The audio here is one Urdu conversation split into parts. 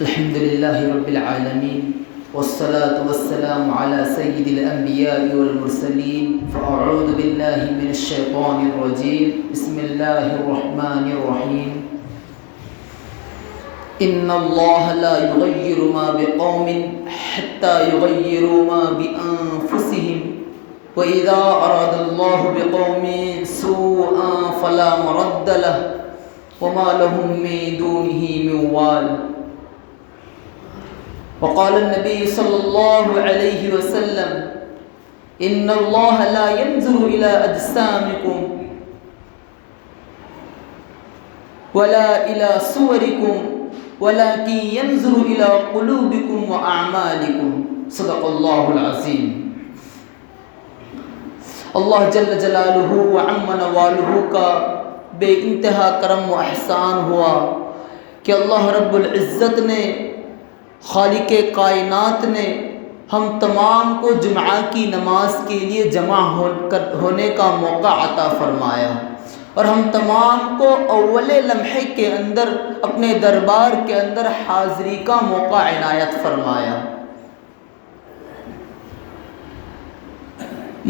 الحمد لله رب العالمين والصلاة والسلام على سيد الأنبياء والمرسلين فأعوذ بالله من الشيطان الرجيم بسم الله الرحمن الرحيم إن الله لا يغير ما بقوم حتى يغيروا ما بأنفسهم وإذا أراد الله بقوم سوءا فلا مرد له وما لهم من دونه من وال وقال النبي صلى الله عليه وسلم إن الله لا ينظر إلى أجسامكم ولا إلى صوركم ولكن ينظر إلى قلوبكم وأعمالكم صدق الله العظيم. اللہ جل جلالہ و عم نوالہ کا بے انتہا کرم و احسان ہوا کہ اللہ رب العزت نے، خالق کائنات نے ہم تمام کو جمعہ کی نماز کے لیے جمع ہونے کا موقع عطا فرمایا، اور ہم تمام کو اول لمحے کے اندر اپنے دربار کے اندر حاضری کا موقع عنایت فرمایا۔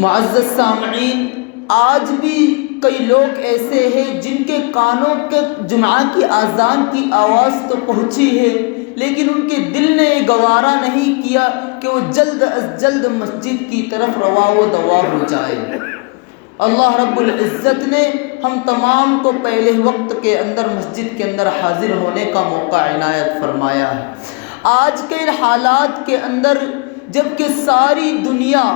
معزز سامعین، آج بھی کئی لوگ ایسے ہیں جن کے کانوں کے جمعہ کی اذان کی آواز تو پہنچی ہے، لیکن ان کے دل نے یہ گوارا نہیں کیا کہ وہ جلد از جلد مسجد کی طرف روا و دوا ہو جائے۔ اللہ رب العزت نے ہم تمام کو پہلے وقت کے اندر مسجد کے اندر حاضر ہونے کا موقع عنایت فرمایا ہے۔ آج کے ان حالات کے اندر جب کہ ساری دنیا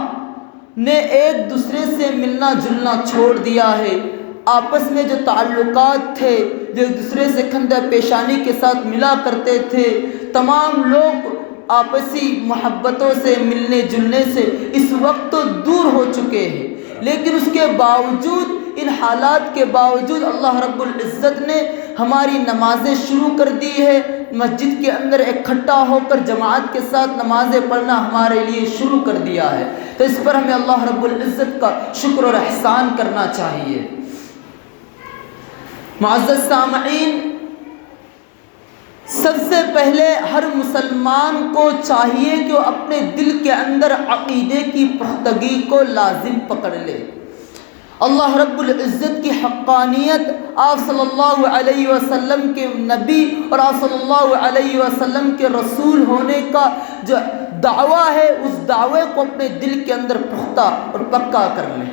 نے ایک دوسرے سے ملنا جلنا چھوڑ دیا ہے، آپس میں جو تعلقات تھے، جو ایک دوسرے سے کندھے پیشانی کے ساتھ ملا کرتے تھے، تمام لوگ آپسی محبتوں سے ملنے جلنے سے اس وقت تو دور ہو چکے ہیں، لیکن اس کے باوجود، ان حالات کے باوجود اللہ رب العزت نے ہماری نمازیں شروع کر دی ہے۔ مسجد کے اندر اکٹھا ہو کر جماعت کے ساتھ نمازیں پڑھنا ہمارے لیے شروع کر دیا ہے، تو اس پر ہمیں اللہ رب العزت کا شکر اور احسان کرنا چاہیے۔ معزز سامعین، سب سے پہلے ہر مسلمان کو چاہیے کہ وہ اپنے دل کے اندر عقیدے کی پختگی کو لازم پکڑ لے۔ اللہ رب العزت کی حقانیت، آپ صلی اللہ علیہ وسلم کے نبی اور آپ صلی اللہ علیہ وسلم کے رسول ہونے کا جو دعویٰ ہے، اس دعوے کو اپنے دل کے اندر پختہ اور پکا کر لیں۔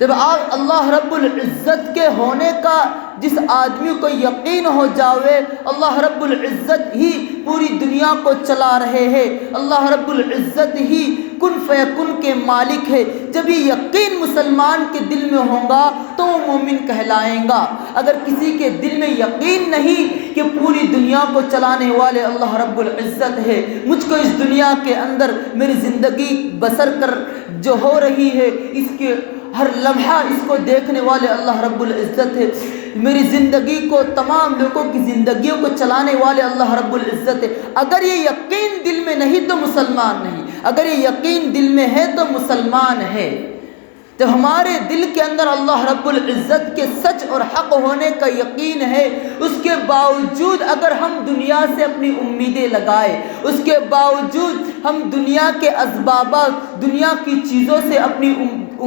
جب آپ اللہ رب العزت کے ہونے کا جس آدمی کو یقین ہو جاوے، اللہ رب العزت ہی پوری دنیا کو چلا رہے ہیں، اللہ رب العزت ہی کن فیکن کے مالک ہے، جب یہ یقین مسلمان کے دل میں ہوگا تو وہ مومن کہلائیں گا۔ اگر کسی کے دل میں یقین نہیں کہ پوری دنیا کو چلانے والے اللہ رب العزت ہے، مجھ کو اس دنیا کے اندر میری زندگی بسر کر جو ہو رہی ہے، اس کے ہر لمحہ اس کو دیکھنے والے اللہ رب العزت ہے، میری زندگی کو، تمام لوگوں کی زندگیوں کو چلانے والے اللہ رب العزت ہے، اگر یہ یقین دل میں نہیں تو مسلمان نہیں، اگر یہ یقین دل میں ہے تو مسلمان ہے۔ جب ہمارے دل کے اندر اللہ رب العزت کے سچ اور حق ہونے کا یقین ہے، اس کے باوجود اگر ہم دنیا سے اپنی امیدیں لگائے، اس کے باوجود ہم دنیا کے اسبابات، دنیا کی چیزوں سے اپنی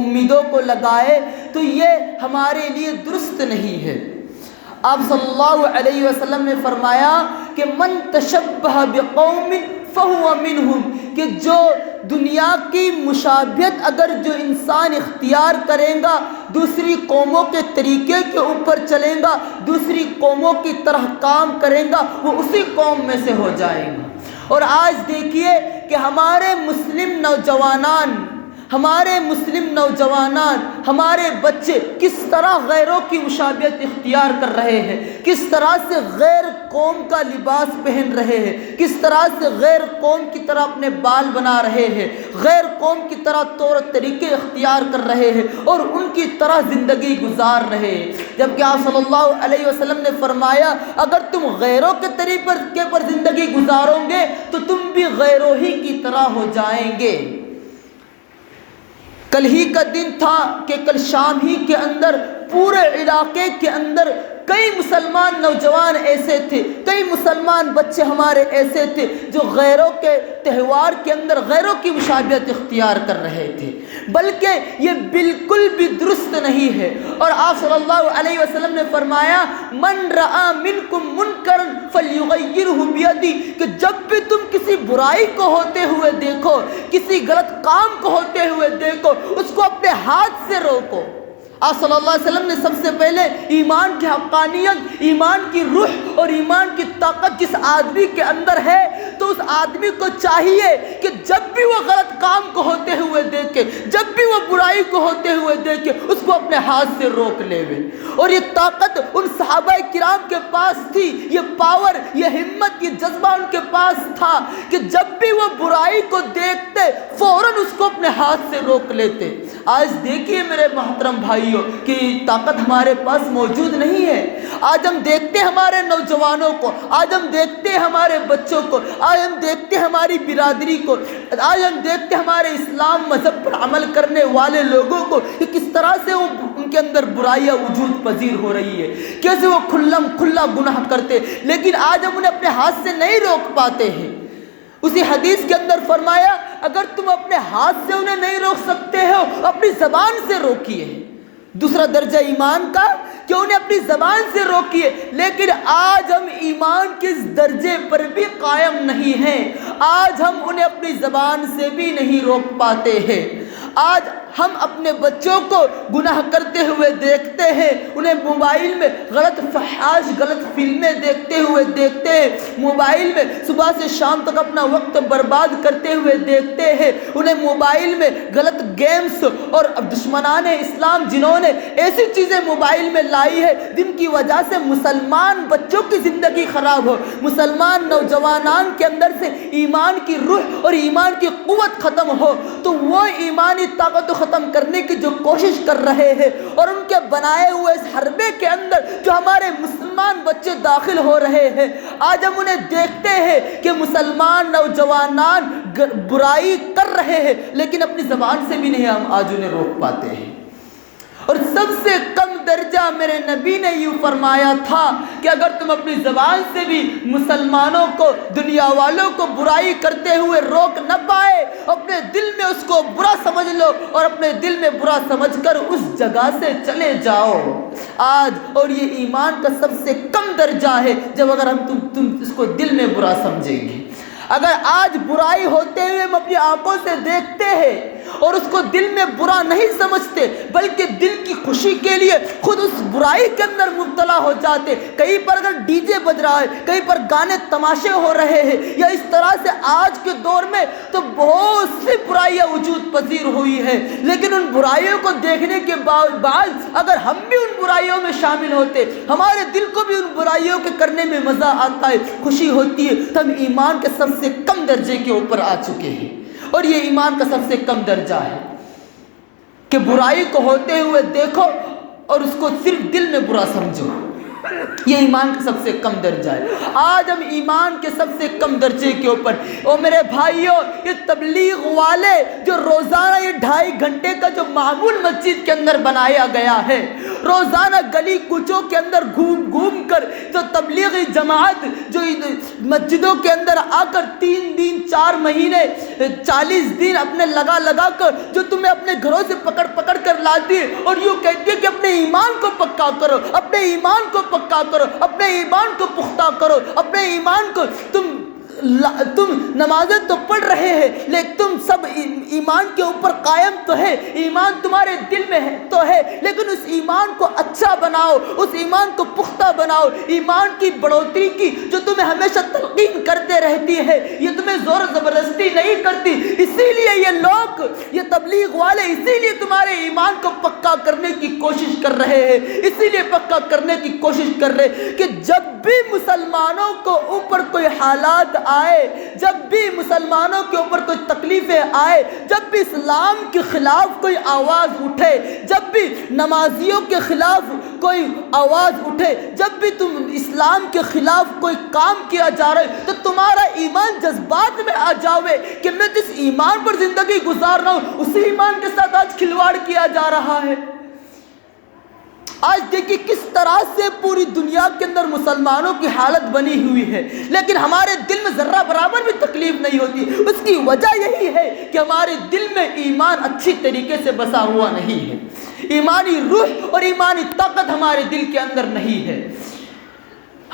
امیدوں کو لگائے، تو یہ ہمارے لیے درست نہیں ہے۔ آپ صلی اللہ علیہ وسلم نے فرمایا کہ من تشبہ بقوم فہو منہم، کہ جو دنیا کی مشابہت اگر جو انسان اختیار کرے گا، دوسری قوموں کے طریقے کے اوپر چلے گا، دوسری قوموں کی طرح کام کرے گا، وہ اسی قوم میں سے ہو جائے گا۔ اور آج دیکھیے کہ ہمارے مسلم نوجوانان، ہمارے بچے کس طرح غیروں کی مشابہت اختیار کر رہے ہیں، کس طرح سے غیر قوم کا لباس پہن رہے ہیں، کس طرح سے غیر قوم کی طرح اپنے بال بنا رہے ہیں، غیر قوم کی طرح طور طریقے اختیار کر رہے ہیں اور ان کی طرح زندگی گزار رہے ہیں، جبکہ آپ صلی اللہ علیہ وسلم نے فرمایا اگر تم غیروں کے طریقے پر زندگی گزارو گے تو تم بھی غیروں ہی کی طرح ہو جائیں گے۔ کل ہی کا دن تھا کہ کل شام ہی کے اندر پورے علاقے کے اندر کئی مسلمان نوجوان ایسے تھے، کئی مسلمان بچے ہمارے ایسے تھے جو غیروں کے تہوار کے اندر غیروں کی مشابہت اختیار کر رہے تھے، بلکہ یہ بالکل بھی درست نہیں ہے۔ اور آپ صلی اللہ علیہ وسلم نے فرمایا من رأى منکم منکرا فلیغیرہ بیدی، کہ جب بھی تم کسی برائی کو ہوتے ہوئے دیکھو، کسی غلط کام کو ہوتے ہوئے دیکھو، اس کو اپنے ہاتھ سے روکو۔ آپ صلی اللہ علیہ وسلم نے سب سے پہلے ایمان کی حقانیت، ایمان کی روح اور ایمان کی طاقت جس آدمی کے اندر ہے تو اس آدمی کو چاہیے کہ جب بھی وہ غلط کام کو ہوتے ہوئے دیکھے، جب بھی وہ برائی کو ہوتے ہوئے دیکھے، اس کو اپنے ہاتھ سے روک لے۔ اور یہ طاقت ان صحابہ کرام کے پاس تھی، یہ پاور، یہ ہمت، یہ جذبہ ان کے پاس تھا کہ جب بھی وہ برائی کو دیکھتے فوراً اس کو اپنے ہاتھ سے روک لیتے۔ آج دیکھیے میرے محترم بھائیوں کہ طاقت ہمارے پاس موجود نہیں ہے۔ آج ہم دیکھتے ہمارے نوجوانوں کو، آج ہم دیکھتے ہمارے بچوں کو، آج ہم دیکھتے ہماری برادری کو، آج ہم دیکھتے ہمارے اسلام مذہب پر عمل کرنے والے لوگوں کو کہ کس طرح سے وہ ان کے اندر برائیاں وجود پذیر ہو رہی ہے، کیسے وہ کھلم کھلا گناہ کرتے، لیکن آج ہم انہیں اپنے ہاتھ سے نہیں روک پاتے ہیں۔ اسی حدیث کے اندر فرمایا اگر تم اپنے ہاتھ سے انہیں نہیں روک سکتے ہو اپنی زبان سے روکیے۔ دوسرا درجہ ایمان کا کہ انہیں اپنی زبان سے روکیے، لیکن آج ہم ایمان کے اس درجے پر بھی قائم نہیں ہیں، آج ہم انہیں اپنی زبان سے بھی نہیں روک پاتے ہیں۔ آج ہم اپنے بچوں کو گناہ کرتے ہوئے دیکھتے ہیں، انہیں موبائل میں غلط فحاش غلط فلمیں دیکھتے ہوئے دیکھتے ہیں، موبائل میں صبح سے شام تک اپنا وقت برباد کرتے ہوئے دیکھتے ہیں، انہیں موبائل میں غلط گیمز اور دشمنان اسلام جنہوں نے ایسی چیزیں موبائل میں لائی ہے جن کی وجہ سے مسلمان بچوں کی زندگی خراب ہو، مسلمان نوجوانان کے اندر سے ایمان کی روح اور ایمان کی قوت ختم ہو، تو وہ ایمانی طاقت ختم کرنے کی جو کوشش کر رہے ہیں اور ان کے بنائے ہوئے اس حربے کے اندر جو ہمارے مسلمان بچے داخل ہو رہے ہیں، آج ہم انہیں دیکھتے ہیں کہ مسلمان نوجوانان برائی کر رہے ہیں لیکن اپنی زبان سے بھی نہیں ہم آج انہیں روک پاتے ہیں۔ اور سب سے کم درجہ میرے نبی نے یوں فرمایا تھا کہ اگر تم اپنی زبان سے بھی مسلمانوں کو، دنیا والوں کو برائی کرتے ہوئے روک نہ پائے، اپنے دل میں اس کو برا سمجھ لو اور اپنے دل میں برا سمجھ کر اس جگہ سے چلے جاؤ۔ آج اور یہ ایمان کا سب سے کم درجہ ہے جب اگر ہم تم اس کو دل میں برا سمجھیں گے۔ اگر آج برائی ہوتے ہوئے ہم اپنی آنکھوں سے دیکھتے ہیں اور اس کو دل میں برا نہیں سمجھتے بلکہ دل کی خوشی کے لیے خود اس برائی کے اندر مبتلا ہو جاتے، کہیں پر اگر ڈی جے بج رہا ہے، کہیں پر گانے تماشے ہو رہے ہیں یا اس طرح سے آج کے دور میں تو بہت سی برائیاں وجود پذیر ہوئی ہے، لیکن ان برائیوں کو دیکھنے کے بعد اگر ہم بھی ان برائیوں میں شامل ہوتے، ہمارے دل کو بھی ان برائیوں کے کرنے میں مزہ آتا ہے، خوشی ہوتی ہے، تو ہم ایمان کے سب سے کم درجے کے اوپر آ چکے ہیں۔ اور یہ ایمان کا سب سے کم درجہ ہے کہ برائی کو ہوتے ہوئے دیکھو اور اس کو صرف دل میں برا سمجھو، یہ ایمان کا سب سے کم درجہ ہے۔ آج ہم ایمان کے سب سے کم درجے کے اوپر، اور میرے بھائیوں یہ تبلیغ والے جو روزانہ یہ 2.5 گھنٹے کا جو معمول مسجد کے اندر بنایا گیا ہے، روزانہ گلی کوچوں کے اندر گھوم گھوم کر جو تبلیغی جماعت جو مسجدوں کے اندر آ کر 3 دن 4 مہینے 40 دن اپنے لگا کر جو تمہیں اپنے گھروں سے پکڑ کر لاتی ہے اور یوں کہتی ہے کہ اپنے ایمان کو پکا کرو، اپنے ایمان کو پکا کرو، اپنے ایمان کو پختہ کرو، اپنے ایمان کو تم نمازیں تو پڑھ رہے ہیں لیکن تم سب ایمان کے اوپر قائم تو ہے، ایمان تمہارے دل میں ہے تو ہے، لیکن اس ایمان کو اچھا بناؤ، اس ایمان کو پختہ بناؤ، ایمان کی بڑھوتری کی جو تمہیں ہمیشہ تلقین کرتے رہتی ہے، یہ تمہیں زور زبردستی نہیں کرتی، اسی لیے یہ لوگ، یہ تبلیغ والے اسی لیے تمہارے ایمان کو پکا کرنے کی کوشش کر رہے ہیں، اسی لیے پکا کرنے کی کوشش کر رہے ہیں کہ جب بھی مسلمانوں کو اوپر کوئی حالات آئے، جب بھی مسلمانوں کے اوپر کوئی تکلیفیں آئے، جب بھی اسلام کے خلاف کوئی آواز اٹھے، جب بھی نمازیوں کے خلاف کوئی آواز اٹھے، جب بھی تم اسلام کے خلاف کوئی کام کیا جا رہا ہے تو تمہارا ایمان جذبات میں آ جاوے کہ میں جس ایمان پر زندگی گزار رہا ہوں اسی ایمان کے ساتھ آج کھلواڑ کیا جا رہا ہے۔ آج دیکھیے کس طرح سے پوری دنیا کے اندر مسلمانوں کی حالت بنی ہوئی ہے، لیکن ہمارے دل میں ذرہ برابر بھی تکلیف نہیں ہوتی۔ اس کی وجہ یہی ہے کہ ہمارے دل میں ایمان اچھی طریقے سے بسا ہوا نہیں ہے، ایمانی روح اور ایمانی طاقت ہمارے دل کے اندر نہیں ہے۔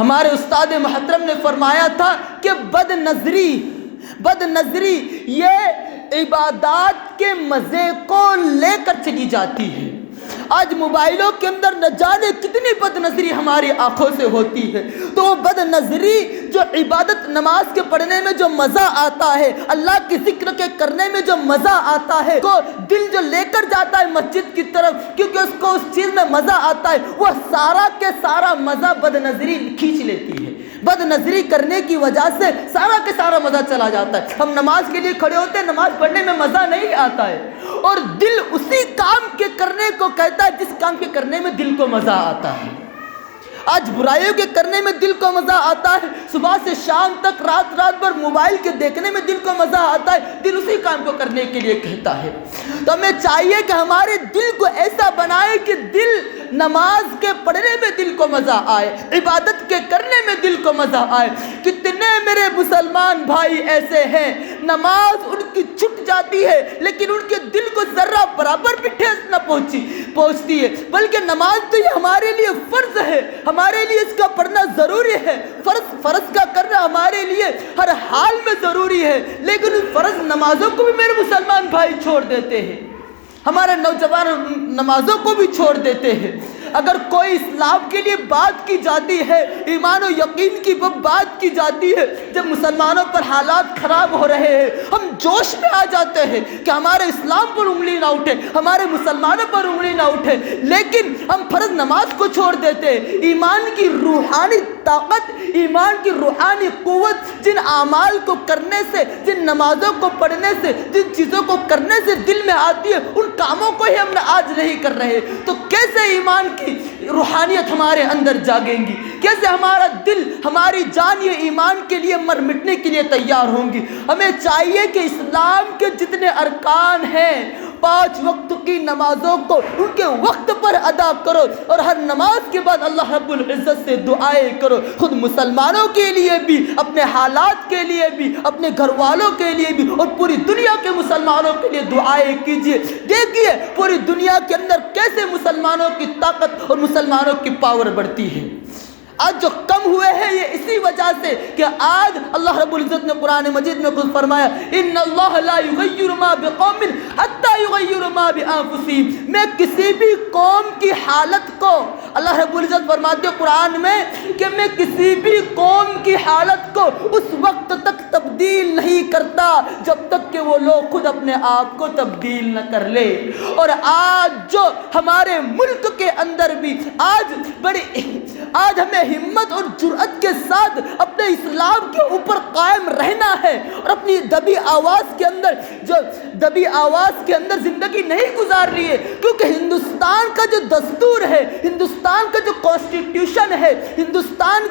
ہمارے استاد محترم نے فرمایا تھا کہ بد نظری یہ عبادات کے مزے کو لے کر چلی جاتی ہے۔ آج موبائلوں کے اندر نہ جانے کتنی بد نظری ہماری آنکھوں سے ہوتی ہے، تو وہ بد نظری جو عبادت نماز کے پڑھنے میں جو مزہ آتا ہے، اللہ کے ذکر کے کرنے میں جو مزہ آتا ہے، کو دل جو لے کر جاتا ہے مسجد کی طرف کیونکہ اس کو اس چیز میں مزہ آتا ہے، وہ سارا کے سارا مزہ بد نظری کھینچ لیتی ہے۔ بد نظری کرنے کی وجہ سے سارا کے سارا مزہ چلا جاتا ہے۔ ہم نماز کے لیے کھڑے ہوتے ہیں، نماز پڑھنے میں مزہ نہیں آتا ہے، اور دل اسی کام کے کرنے کو کہتا ہے جس کام کے کرنے میں دل کو مزہ آتا ہے۔ آج برائیوں کے کرنے میں دل کو مزہ آتا ہے، صبح سے شام تک رات بھر موبائل کے دیکھنے میں دل کو مزہ آتا ہے، دل اسی کام کو کرنے کے لیے کہتا ہے۔ تو ہمیں چاہیے کہ ہمارے دل کو ایسا بنائے کہ دل نماز کے پڑھنے میں دل کو مزہ آئے، عبادت کے کرنے میں دل کو مزہ آئے۔ کتنے میرے مسلمان بھائی ایسے ہیں نماز ان کی چھٹ جاتی ہے لیکن ان کے دل کو ذرہ برابر بھی ٹھیس نہ پہنچتی ہے، بلکہ نماز تو یہ ہمارے لیے فرض ہے، ہمارے لیے اس کا پڑھنا ضروری ہے، فرض کا کرنا ہمارے لیے ہر حال میں ضروری ہے، لیکن ان فرض نمازوں کو بھی میرے مسلمان بھائی چھوڑ دیتے ہیں، ہمارے نوجوان نمازوں کو بھی چھوڑ دیتے ہیں۔ اگر کوئی اسلام کے لیے بات کی جاتی ہے، ایمان و یقین کی بات کی جاتی ہے، جب مسلمانوں پر حالات خراب ہو رہے ہیں ہم جوش میں آ جاتے ہیں کہ ہمارے اسلام پر انگلی نہ اٹھے، ہمارے مسلمانوں پر انگلی نہ اٹھے، لیکن ہم فرض نماز کو چھوڑ دیتے ہیں۔ ایمان کی روحانی طاقت، ایمان کی روحانی قوت جن اعمال کو کرنے سے، جن نمازوں کو پڑھنے سے، جن چیزوں کو کرنے سے دل میں آتی ہے، ان کاموں کو ہی ہم آج نہیں کر رہے، تو کیسے ایمان کی روحانیت ہمارے اندر جاگیں گی؟ کیسے ہمارا دل، ہماری جان یہ ایمان کے لیے مر مٹنے کے لیے تیار ہوں گی؟ ہمیں چاہیے کہ اسلام کے جتنے ارکان ہیں 5 وقت کی نمازوں کو ان کے وقت پر ادا کرو، اور ہر نماز کے بعد اللہ رب العزت سے دعائیں کرو، خود مسلمانوں کے لیے بھی، اپنے حالات کے لیے بھی، اپنے گھر والوں کے لیے بھی، اور پوری دنیا کے مسلمانوں کے لیے دعائیں کیجیے۔ دیکھیے پوری دنیا کے اندر کیسے مسلمانوں کی طاقت اور مسلمانوں کی پاور بڑھتی ہے۔ آج جو کم ہوئے ہیں یہ اسی وجہ سے کہ آج اللہ رب العزت نے قرآن مجید میں خود فرمایا ان اللہ لا یغیر ما بقوم حتی یغیروا ما بانفسہم، میں کسی بھی قوم کی حالت کو، اللہ رب العزت فرماتے قرآن میں کہ میں کسی بھی قوم کی حالت کو اس وقت تک تبدیل نہیں کرتا جب تک کہ وہ لوگ خود اپنے آپ کو تبدیل نہ کر لے۔ اور آج جو ہمارے ملک کے اندر بھی آج ہمیں ہمت اور جرأت کے ساتھ اپنے اسلام کے اوپر قائم رہنا ہے، اور اپنی دبی آواز کے اندر زندگی نہیں گزارنی ہے، کیونکہ ہندوستان کا جو دستور ہے، ہندوستان کا جو کانسٹیٹیوشن ہے، ہندوستان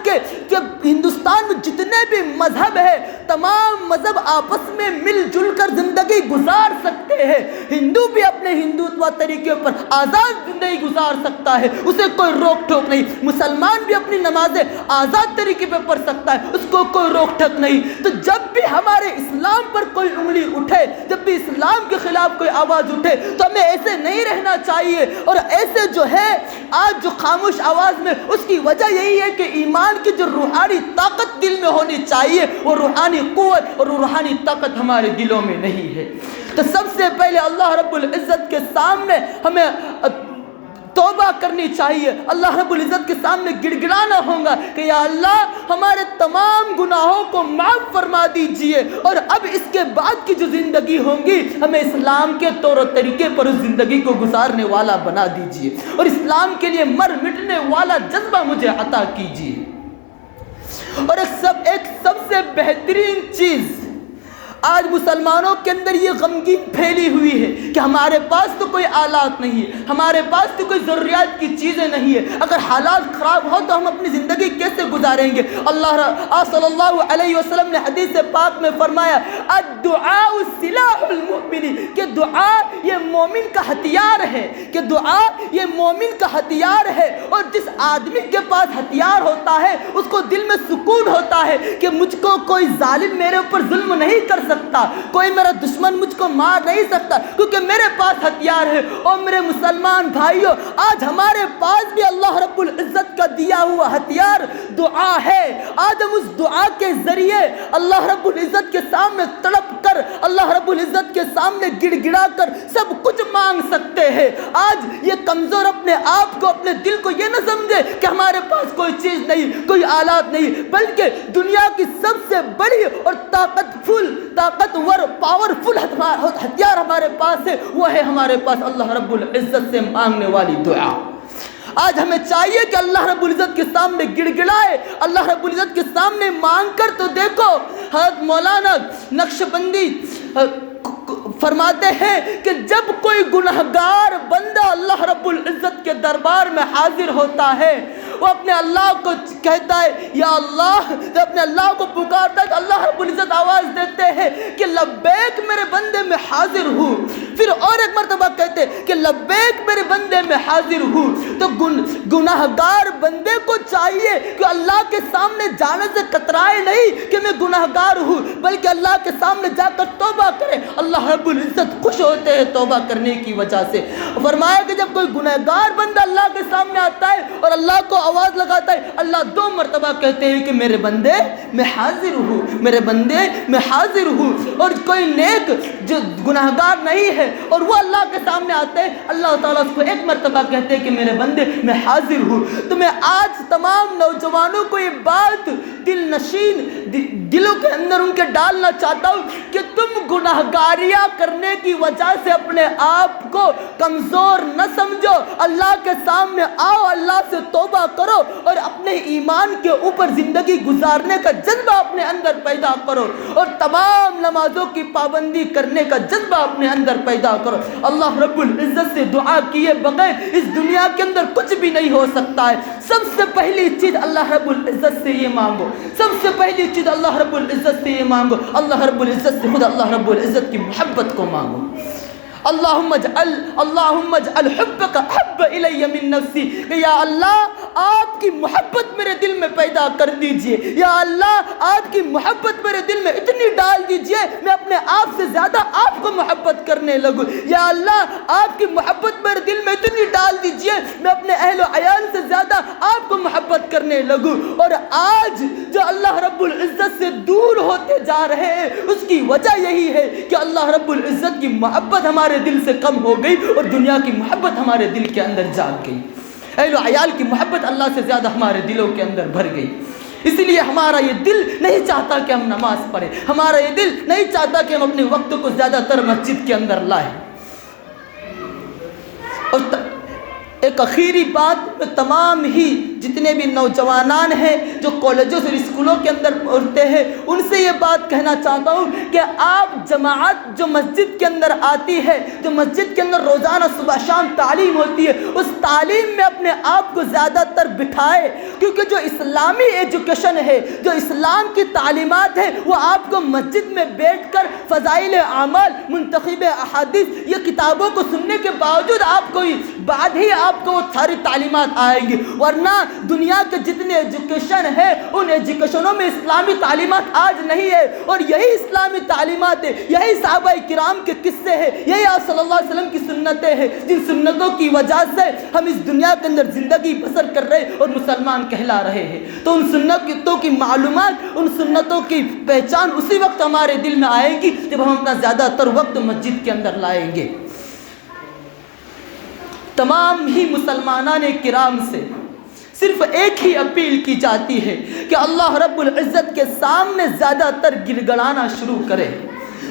میں جتنے بھی مذہب ہے تمام مذہب آپس میں مل جل کر زندگی گزار سکتے ہیں۔ ہندو بھی اپنے ہندوتوا طریقے پر آزاد زندگی گزار سکتا ہے، اسے کوئی روک ٹوک نہیں۔ مسلمان بھی اپنی نمازیں آزاد طریقے پہ پڑھ سکتا ہے، اس کو کوئی روک ٹوک نہیں۔ تو جب بھی ہمارے اسلام پر کوئی انگلی اٹھے، جب بھی اسلام کے خلاف کوئی آواز اٹھے تو ہمیں ایسے نہیں رہنا چاہیے، اور ایسے جو ہے آج جو خاموش آواز میں، اس کی وجہ یہی ہے کہ ایمان کی جو روحانی طاقت دل میں ہونی چاہیے وہ روحانی قوت اور روحانی طاقت ہمارے دلوں میں نہیں ہے۔ تو سب سے پہلے اللہ رب العزت کے سامنے ہمیں توبہ کرنی چاہیے، اللہ رب العزت کے سامنے گڑ گڑانا ہوگا کہ یا اللہ ہمارے تمام گناہوں کو معاف فرما دیجئے، اور اب اس کے بعد کی جو زندگی ہوگی ہمیں اسلام کے طور و طریقے پر اس زندگی کو گزارنے والا بنا دیجئے، اور اسلام کے لیے مر مٹنے والا جذبہ مجھے عطا کیجئے۔ اور ایک سب سے بہترین چیز آج مسلمانوں کے اندر یہ غمگین پھیلی ہوئی ہے کہ ہمارے پاس تو کوئی آلات نہیں ہے، ہمارے پاس تو کوئی ضروریات کی چیزیں نہیں ہے، اگر حالات خراب ہو تو ہم اپنی زندگی کیسے گزاریں گے؟ آپ صلی اللہ علیہ وسلم نے حدیث پاک میں فرمایا الدعاء سلاح المؤمن، کہ دعا یہ مومن کا ہتھیار ہے، کہ دعا یہ مومن کا ہتھیار ہے۔ اور جس آدمی کے پاس ہتھیار ہوتا ہے اس کو دل میں سکون ہوتا ہے کہ مجھ کو کوئی ظالم میرے اوپر ظلم نہیں کر سکتا، کوئی میرا دشمن مجھ کو مار نہیں سکتا، کیونکہ میرے پاس ہتھیار ہے۔ اور میرے مسلمان بھائیوں، آج ہمارے پاس بھی اللہ رب العزت کا دیا ہوا ہتھیار دعا ہے۔ آج ہم اس دعا کے ذریعے اللہ رب العزت کے سامنے تڑپ کر، اللہ رب العزت کے سامنے گڑ گڑا کر سب کچھ مانگ سکتے ہیں۔ آج یہ کمزور اپنے آپ کو، اپنے دل کو یہ نہ سمجھے کہ ہمارے پاس کوئی چیز نہیں، کوئی آلات نہیں، بلکہ دنیا کی سب سے بڑی اور طاقتور پاورفل ہتھیار ہمارے پاس ہے، وہ ہے ہمارے پاس اللہ رب العزت سے مانگنے والی دعا۔ آج ہمیں چاہیے کہ اللہ رب العزت کے سامنے گڑ گڑائے، اللہ رب العزت کے سامنے مانگ کر تو دیکھو۔ حضرت مولانا نقشبندی فرماتے ہیں کہ جب کوئی گنہگار بندہ اللہ رب العزت کے دربار میں حاضر ہوتا ہے، وہ اپنے اللہ کو کہتا ہے یا اللہ، جب اپنے اللہ کو پکارتا ہے تو اللہ رب العزت آواز دیتے ہیں کہ لبیک میرے بندے میں حاضر ہوں۔ پھر اور ایک مرتبہ کہتے ہیں کہ لبیک میرے بندے میں حاضر ہوں۔ تو گناہگار بندے کو چاہیے کہ اللہ کے سامنے جانے سے کترائے نہیں کہ میں گناہگار ہوں، بلکہ اللہ کے سامنے جا کر توبہ کرے۔ اللہ رب العزت خوش ہوتے ہیں توبہ کرنے کی وجہ سے۔ فرمایا کہ جب کوئی گنہگار بندہ اللہ کے سامنے آتا ہے اور اللہ کو آواز لگاتا ہے، اللہ 2 مرتبہ کہتے ہیں کہ میرے بندے میں حاضر ہوں، میرے بندے میں حاضر ہوں۔ اور کوئی نیک جو گناہگار نہیں ہے اور وہ اللہ کے سامنے آتے ہیں، اللہ تعالیٰ اس کو 1 مرتبہ کہتے ہیں کہ میرے بندے میں حاضر ہوں۔ تو میں آج تمام نوجوانوں کو یہ بات دل نشین دلوں کے اندر ان کے ڈالنا چاہتا ہوں کہ تم گناہگاریاں کرنے کی وجہ سے اپنے آپ کو کمزور نہ سمجھو، اللہ کے سامنے آؤ، اللہ سے توبہ کرو اور اپنے ایمان کے اوپر زندگی گزارنے کا جذبہ اپنے اندر پیدا کرو، اور تمام نمازوں کی پابندی کرنے کا جذبہ اپنے اندر پیدا کرو۔ اللہ رب العزت سے دعا کیے بغیر اس دنیا کے اندر کچھ بھی نہیں ہو سکتا ہے۔ سب سے پہلی چیز اللہ رب العزت سے یہ مانگو، سب سے پہلی چیز اللہ رب العزت سے یہ مانگو، اللہ رب العزت سے خود اللہ رب العزت کی محبت کو مانگو۔ اللہم اجعل حبک احب الی من نفسی، کہ یا اللہ آپ کی محبت میرے دل میں پیدا کر دیجئے، یا اللہ آپ کی محبت میرے دل میں اتنی ڈال دیجئے میں اپنے آپ سے زیادہ آپ کو محبت کرنے لگوں، یا اللہ آپ کی محبت میرے دل میں اتنی ڈال دیجئے میں اپنے اہل و عیال سے زیادہ آپ کو محبت کرنے لگوں۔ اور آج جو اللہ رب العزت سے دور ہوتے جا رہے ہیں اس کی وجہ یہی ہے کہ اللہ رب العزت کی محبت ہمارے دل سے کم ہو گئی اور دنیا کی محبت ہمارے دل کے اندر جاگ گئی، اہل و عیال کی محبت اللہ سے زیادہ ہمارے دلوں کے اندر بھر گئی۔ اس لیے ہمارا یہ دل نہیں چاہتا کہ ہم نماز پڑھیں، ہمارا یہ دل نہیں چاہتا کہ ہم اپنے وقت کو زیادہ تر مسجد کے اندر لائیں۔ اور ایک آخری بات، تمام ہی جتنے بھی نوجوانان ہیں جو کالجوں اور اسکولوں کے اندر پڑھتے ہیں ان سے یہ بات کہنا چاہتا ہوں کہ آپ جماعت جو مسجد کے اندر آتی ہے، جو مسجد کے اندر روزانہ صبح شام تعلیم ہوتی ہے، اس تعلیم میں اپنے آپ کو زیادہ تر بٹھائے، کیونکہ جو اسلامی ایجوکیشن ہے، جو اسلام کی تعلیمات ہے، وہ آپ کو مسجد میں بیٹھ کر فضائل اعمال، منتخب احادیث، یہ کتابوں کو سننے کے باوجود آپ کو بعد ہی آپ کو وہ ساری تعلیمات آئیں گی، ورنہ دنیا کے جتنے ایجوکیشن ہے ان ایجوکیشنوں میں اسلامی تعلیمات آج نہیں ہے۔ اور یہی اسلامی تعلیمات ہے، یہی صحابہ کرام کے قصے ہیں، یہی آپ صلی اللہ علیہ وسلم کی سنتیں ہیں، جن سنتوں کی وجہ سے ہم اس دنیا کے اندر زندگی بسر کر رہے اور مسلمان کہلا رہے ہیں۔ تو ان سنتوں کی معلومات، ان سنتوں کی پہچان اسی وقت ہمارے دل میں آئے گی جب ہم اپنا زیادہ تر وقت مسجد کے اندر لائیں گے۔ تمام ہی مسلمانان کرام سے صرف ایک ہی اپیل کی جاتی ہے کہ اللہ رب العزت کے سامنے زیادہ تر گڑ گڑانا شروع کرے۔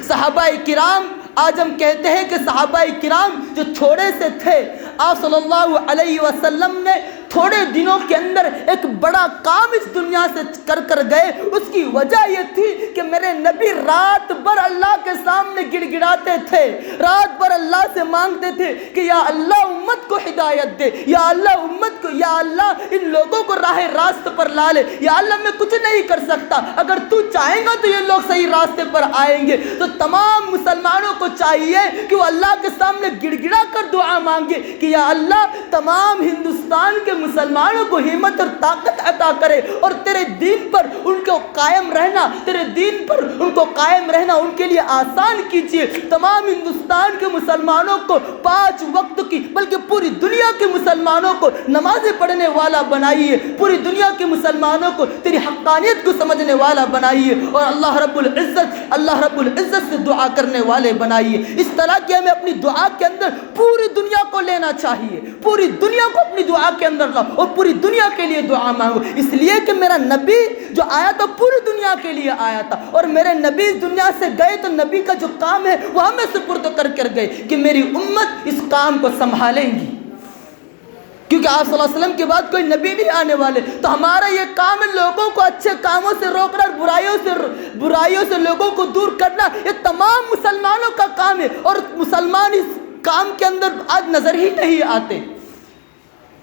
صحابہ کرام، آج ہم کہتے ہیں کہ صحابہ کرام جو تھوڑے سے تھے، آپ صلی اللہ علیہ وسلم نے تھوڑے دنوں کے اندر ایک بڑا کام اس دنیا سے کر گئے، اس کی وجہ یہ تھی کہ میرے نبی رات بھر اللہ کے سامنے گڑ گڑاتے تھے، رات بھر اللہ سے مانگتے تھے کہ یا اللہ امت کو ہدایت دے، یا اللہ امت کو، یا اللہ ان لوگوں کو راہ راست پر لا لے، یا اللہ میں کچھ نہیں کر سکتا، اگر تو چاہیں گا تو یہ لوگ صحیح راستے پر آئیں گے۔ تو تمام مسلمانوں کو چاہیے کہ وہ اللہ کے سامنے گڑ گڑا کر دعا مانگے کہ یا اللہ تمام ہندوستان کے مسلمانوں کو ہمت اور طاقت عطا کرے، اور تیرے دین پر ان کو قائم رہنا، تیرے دین پر ان کو قائم رہنا ان کے لیے آسان کیجیے۔ تمام ہندوستان کے مسلمانوں کو 5 وقت کی بلکہ پوری دنیا کے مسلمانوں کو نمازیں پڑھنے والا بنائیے، پوری دنیا کے مسلمانوں کو تیری حقانیت کو سمجھنے والا بنائیے، اور اللہ رب العزت سے دعا کرنے والے بنائیے۔ اس طرح کہ ہمیں اپنی دعا کے اندر پوری دنیا کو لینا چاہیے، پوری دنیا کو اپنی دعا کے اندر لاؤ اور پوری دنیا کے لیے دعا مانگو، اس لیے کہ میرا نبی جو آیا تھا پوری دنیا کے لیے آیا تھا، اور میرے نبی اس دنیا سے گئے تو نبی کا جو کام ہے وہ ہمیں سپرد کر گئے کہ میری امت اس کام کو سنبھالیں گی، کیونکہ آپ صلی اللہ علیہ وسلم کے بعد کوئی نبی نہیں آنے والے۔ تو ہمارا یہ کام ہے لوگوں کو اچھے کاموں سے روکنا اور برائیوں سے لوگوں کو دور کرنا، یہ تمام مسلمانوں کا کام ہے، اور مسلمان اس کام کے اندر آج نظر ہی نہیں آتے،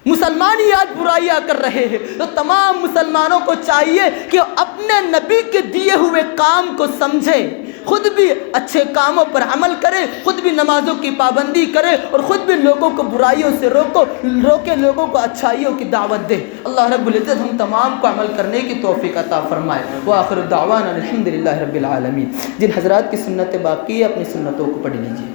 مسلمان ہی آج برائیاں کر رہے ہیں۔ تو تمام مسلمانوں کو چاہیے کہ اپنے نبی کے دیے ہوئے کام کو سمجھے، خود بھی اچھے کاموں پر عمل کرے، خود بھی نمازوں کی پابندی کرے، اور خود بھی لوگوں کو برائیوں سے روکے، لوگوں کو اچھائیوں کی دعوت دے۔ اللہ رب العزت ہم تمام کو عمل کرنے کی توفیق عطا فرمائے۔ وآخر دعوانا الحمدللہ رب العالمین۔ جن حضرات کی سنت باقی ہے اپنی سنتوں کو پڑھ لیجیے۔